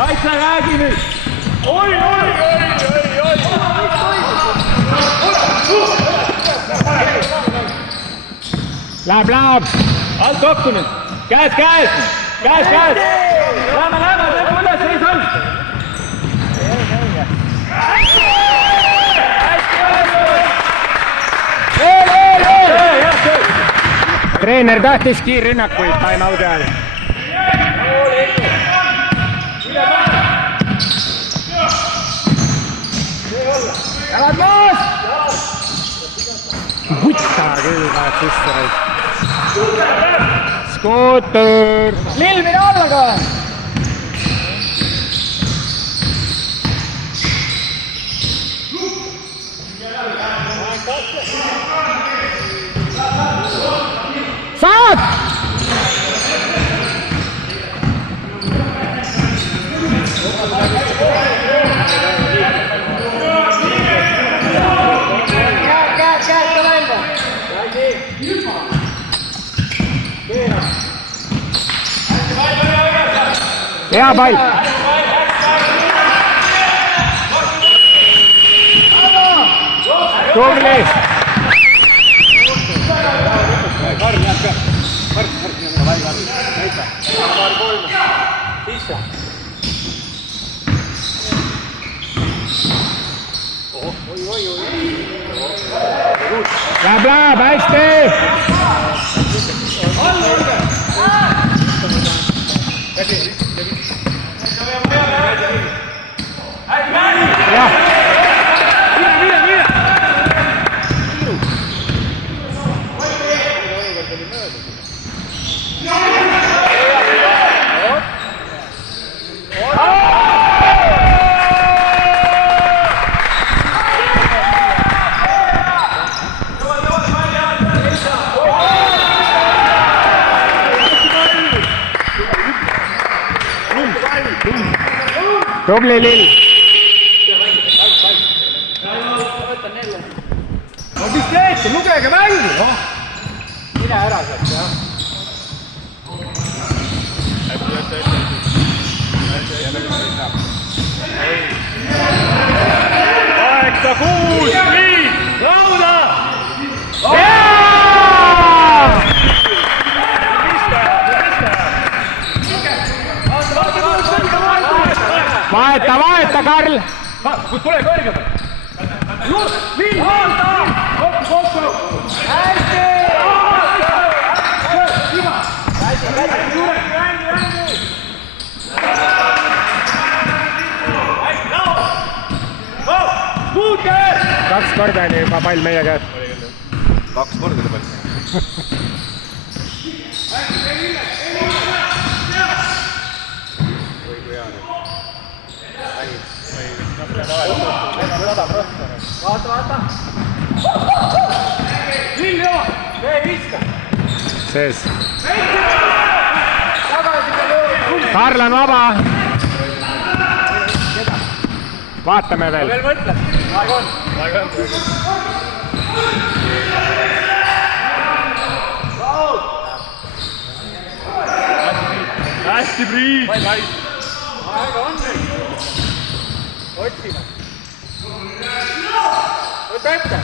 kaitse, räägi nüüd! Oi! Läheb! Alt kokku nüüd! Käes! Lähme, teeme üles, ei salg! Treener tahtis kiirrünnakuid time-out'i ajal. Jalad maas! Vutta küll läheb sisse. Skuuter! Lill, mine alla ka! Saad! Hea pall! Tubli! Läheb, hästi! Jah! Tubli Lill! No mis teete, lugege mängu! Mine ära sealt, jah! 8-6, 5, lauda! Vaheta, Karl! Tule kõrgemalt! Lill, vaata! Kokku! Hästi! Kaks korda oli juba pall meie käes. 2 korda oli pall. Vaata! Lill jõua! Vee viska! Sees. Karl on vaba. Vaatame veel. Veel mõtle. Aeg on. Hästi, Priit! Aeg on nüüd. Otsime. Võta ette.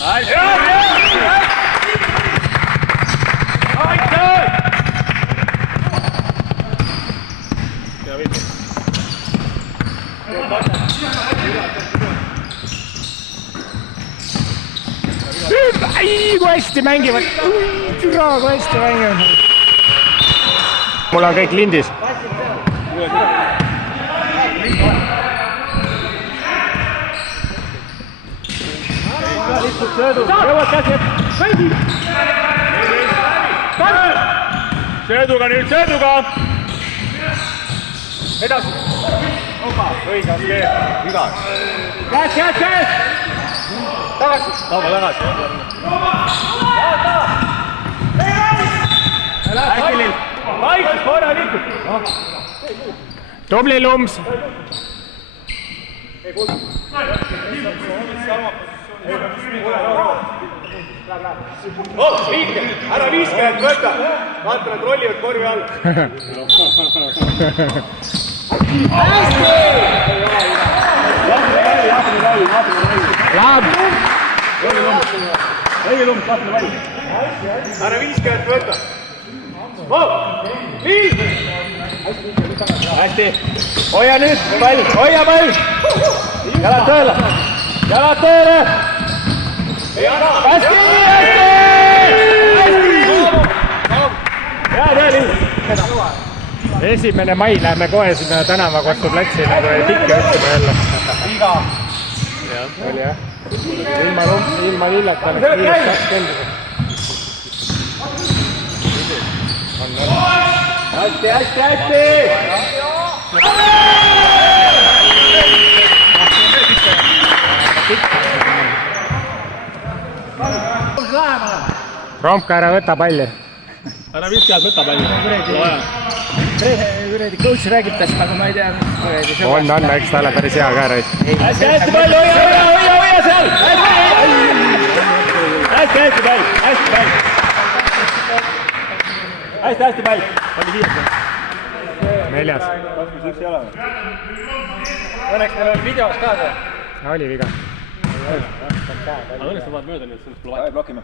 Hästi! Aitäh! Ja viidu. Ai, kui hästi mängivad! Türa, kui hästi mängivad! Mul on kõik lindis. Jõuad käsi ette! Sõidi! Sööduga nüüd, sööduga! Edasi! Opa, õigas keer! Igas! Käes! Tagasi! Tauba tagasi! Hästi Lill! Vaikus, korralikult! Tubli Lums! Ei kuulda! ära 50 võta. vaata, nad rollivad korvi all. Laab! ära 50 võta. hästi, hoia nüüd pall, hoia pall! jalad tööle! jalad tööle! hästi! hea töö, Liis! 1. mai läheme kohe sinna tänavakottu platsi nagu tikke otsima jälle. Oli jah? Ilma lilleta oleks kiirust 20. hästi, hästi, hästi! Romka, ära võta palli. ära viska, võta palli. kuradi coach räägib tast, aga ma ei tea. On, eks ta ole päris hea ka reis. hästi, hästi pall, hoia seal! hästi, hästi pall, hästi pall! hästi pall! oli 5. 4. Õnneks meil on videos ka see. Oli viga. aga õnneks ma vaatan mööda, nii et sellest pole vaja. blokime.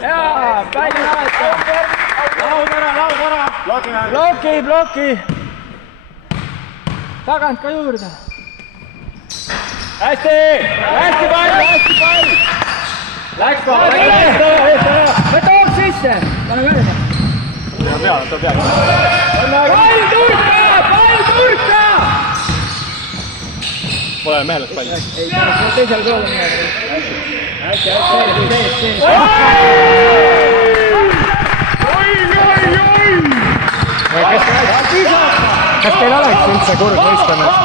jaa, pall näeta! laud ära! Bloki! tagant ka juurde. hästi pall! Läks kohe! võta hoog sisse! pane mööda! ta peab. pall turka! pole meeles pall. ei, teisel pool on meeles. hästi. Kas teil oleks üldse kurb võistkonnast?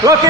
bloki!